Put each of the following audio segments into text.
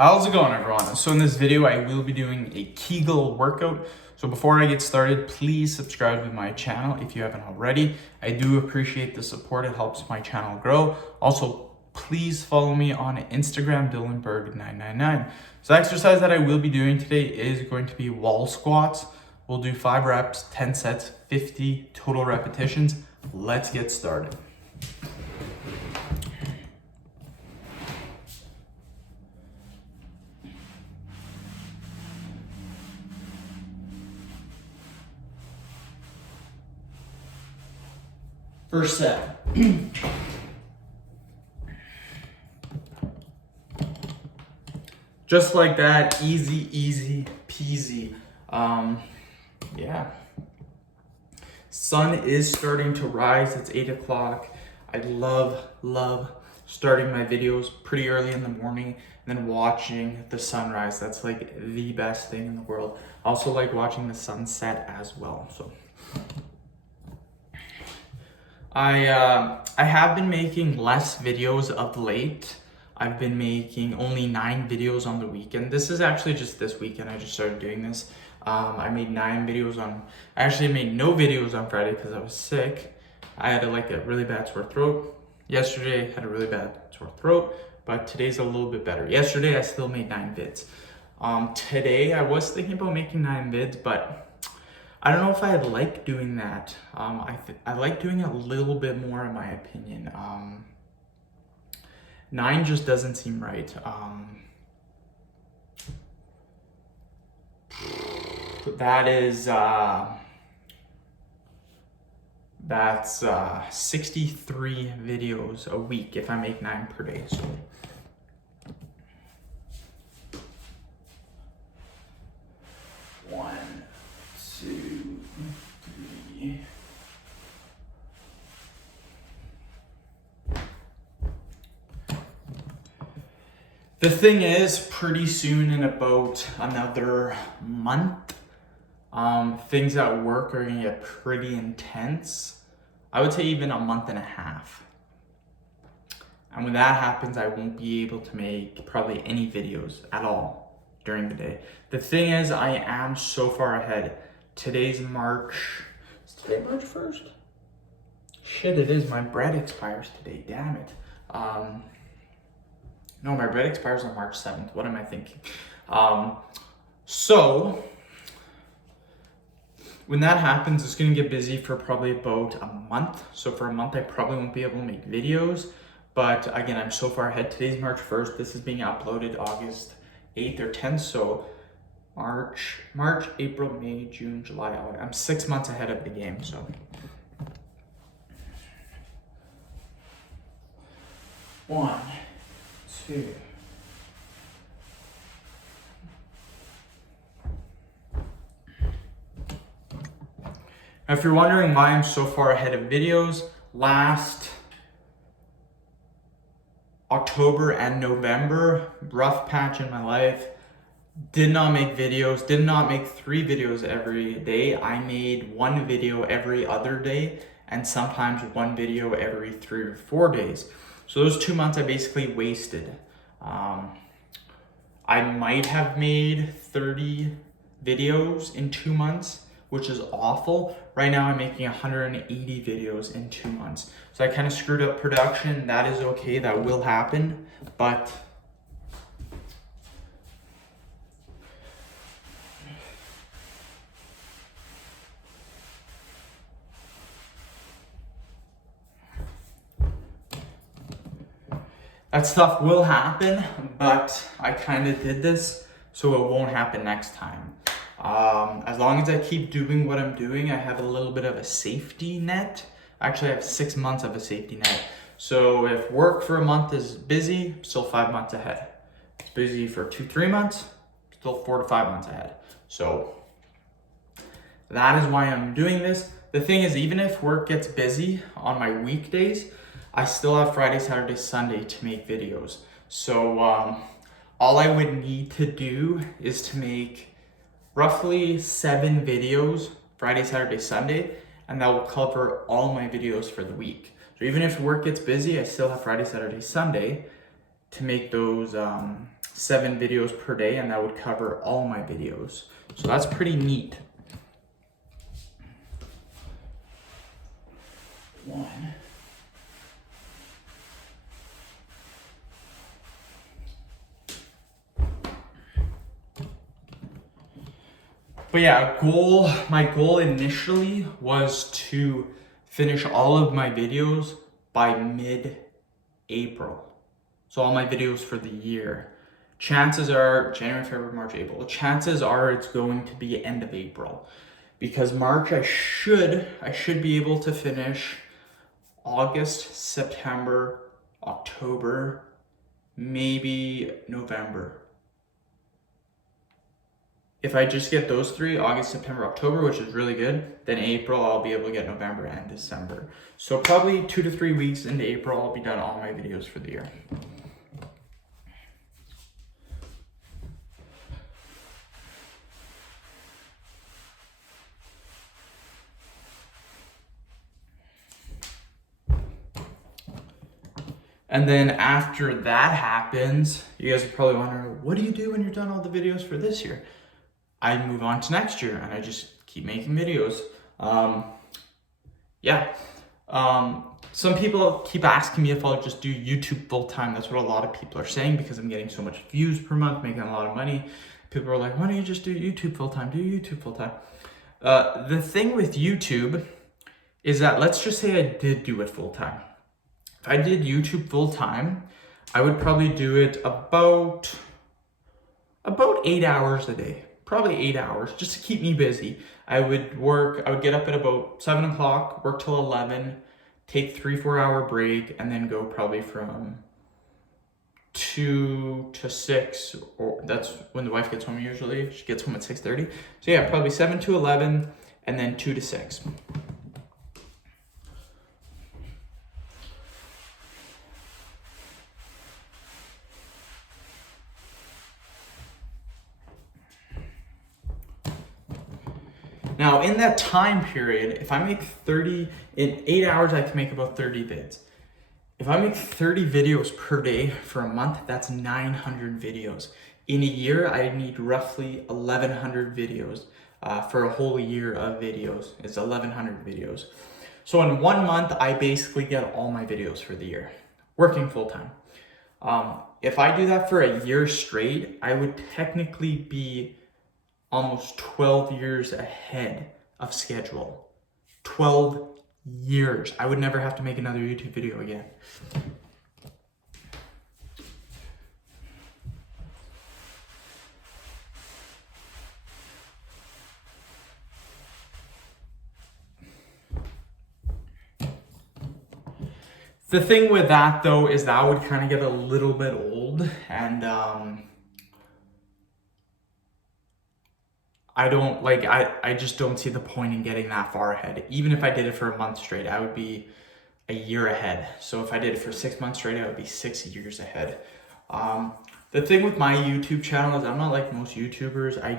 How's it going, everyone? So in this video, I will be doing a Kegel workout. So before I get started, please subscribe to my channel if you haven't already. I do appreciate the support. It helps my channel grow. Also, please follow me on Instagram, Dylanberg999. So the exercise that I will be doing today is going to be wall squats. We'll do 5 reps, 10 sets, 50 total repetitions. Let's get started. First set. Just like that, easy peasy. Yeah. Sun is starting to rise. It's 8 o'clock. I love starting my videos pretty early in the morning and then watching the sunrise. That's like the best thing in the world. I also like watching the sunset as well. So I have been making less videos of late. I've been making only 9 videos on the weekend. This is actually just this weekend. I just started doing this. I made 9 videos I actually made no videos on Friday because I was sick. I had a really bad sore throat. Yesterday I had a really bad sore throat, but today's a little bit better. Yesterday I still made 9 vids. Today I was thinking about making 9 vids, but I don't know if I like doing that. I like doing it a little bit more in my opinion. 9 just doesn't seem right. That's 63 videos a week if I make 9 per day. So one, two, three. The thing is, pretty soon, in about another month, things at work are gonna get pretty intense. I would say even a month and a half. And when that happens, I won't be able to make probably any videos at all during the day. The thing is, I am so far ahead. Today's March. Is today March 1st? Shit, it is. My bread expires today. Damn it. No, my bread expires on March 7th. What am I thinking? So when that happens, it's gonna get busy for probably about a month. So for a month, I probably won't be able to make videos. But again, I'm so far ahead. Today's March 1st. This is being uploaded August 8th or 10th. So March, April, May, June, July, August. I'm 6 months ahead of the game, so. One, two. Now, if you're wondering why I'm so far ahead of videos, last October and November, rough patch in my life. Did not make videos, did not make 3 videos every day. I made 1 video every other day and sometimes 1 video every 3 or 4 days. So those 2 months I basically wasted. I might have made 30 videos in 2 months, which is awful. Right now I'm making 180 videos in 2 months. So I kind of screwed up production. That is okay, that will happen, but that stuff will happen, but I kind of did this so it won't happen next time. As long as I keep doing what I'm doing, I have a little bit of a safety net. Actually, I have 6 months of a safety net. So if work for a month is busy, still 5 months ahead. If it's busy for 2-3 months, still 4 to 5 months ahead. So that is why I'm doing this. The thing is, even if work gets busy on my weekdays, I still have Friday, Saturday, Sunday to make videos. So all I would need to do is to make roughly 7 videos Friday, Saturday, Sunday, and that will cover all my videos for the week. So even if work gets busy, I still have Friday, Saturday, Sunday to make those 7 videos per day, and that would cover all my videos. So that's pretty neat. One. But yeah, my goal initially was to finish all of my videos by mid-April. So all my videos for the year. Chances are January, February, March, April. Chances are it's going to be end of April, because March I should be able to finish August, September, October, maybe November. If I just get those 3, August, September, October, which is really good, then April I'll be able to get November and December. So probably 2 to 3 weeks into April, I'll be done all my videos for the year. And then after that happens, you guys are probably wondering, what do you do when you're done all the videos for this year? I move on to next year and I just keep making videos. Some people keep asking me if I'll just do YouTube full time. That's what a lot of people are saying, because I'm getting so much views per month, making a lot of money. People are like, why don't you just do YouTube full time? Do YouTube full time. The thing with YouTube is that, let's just say I did do it full time. If I did YouTube full time, I would probably do it about 8 hours a day. Probably 8 hours, just to keep me busy. I would get up at about 7 o'clock, work till 11, take 3-4 hour break, and then go probably from 2 to 6, or that's when the wife gets home usually. She gets home at 6:30. So yeah, probably 7 to 11, and then 2 to 6. Now, in that time period, if I make in 8 hours, I can make about 30 vids. If I make 30 videos per day for a month, that's 900 videos. In a year, I need roughly 1,100 videos. For a whole year of videos, it's 1,100 videos. So in 1 month, I basically get all my videos for the year, working full time. If I do that for a year straight, I would technically be almost 12 years ahead of schedule. 12 years. I would never have to make another YouTube video again. The thing with that though is that would kind of get a little bit old, and I just don't see the point in getting that far ahead. Even if I did it for a month straight, I would be a year ahead. So if I did it for 6 months straight, I would be 6 years ahead. The thing with my YouTube channel is I'm not like most YouTubers. I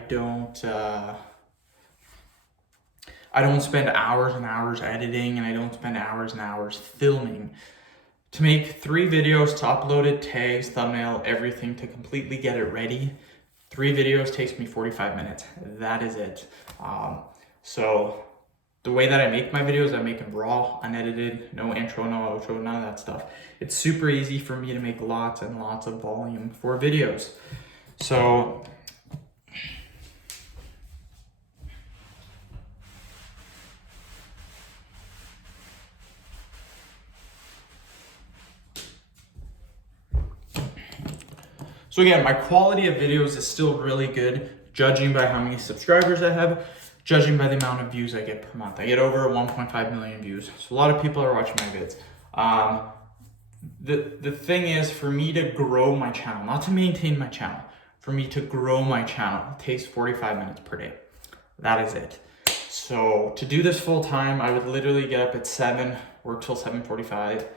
don't spend hours and hours editing, and I don't spend hours and hours filming. To make 3 videos, to upload it, tags, thumbnail, everything, to completely get it ready, 3 videos takes me 45 minutes. That is it. So the way that I make my videos, I make them raw, unedited, no intro, no outro, none of that stuff. It's super easy for me to make lots and lots of volume for videos. So again, my quality of videos is still really good, judging by how many subscribers I have, judging by the amount of views I get per month. I get over 1.5 million views. So a lot of people are watching my vids. The thing is, for me to grow my channel, not to maintain my channel, for me to grow my channel, it takes 45 minutes per day. That is it. So to do this full time, I would literally get up at 7, work till 7:45,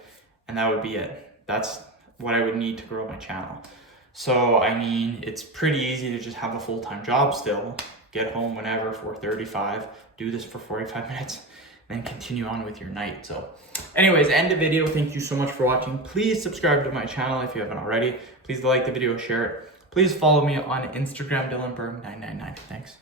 and that would be it. That's what I would need to grow my channel. So, I mean, it's pretty easy to just have a full-time job still, get home whenever, 4:35, do this for 45 minutes, then continue on with your night. So anyways, end the video. Thank you so much for watching. Please subscribe to my channel if you haven't already. Please like the video, share it. please follow me on Instagram, DylanBerg999. Thanks.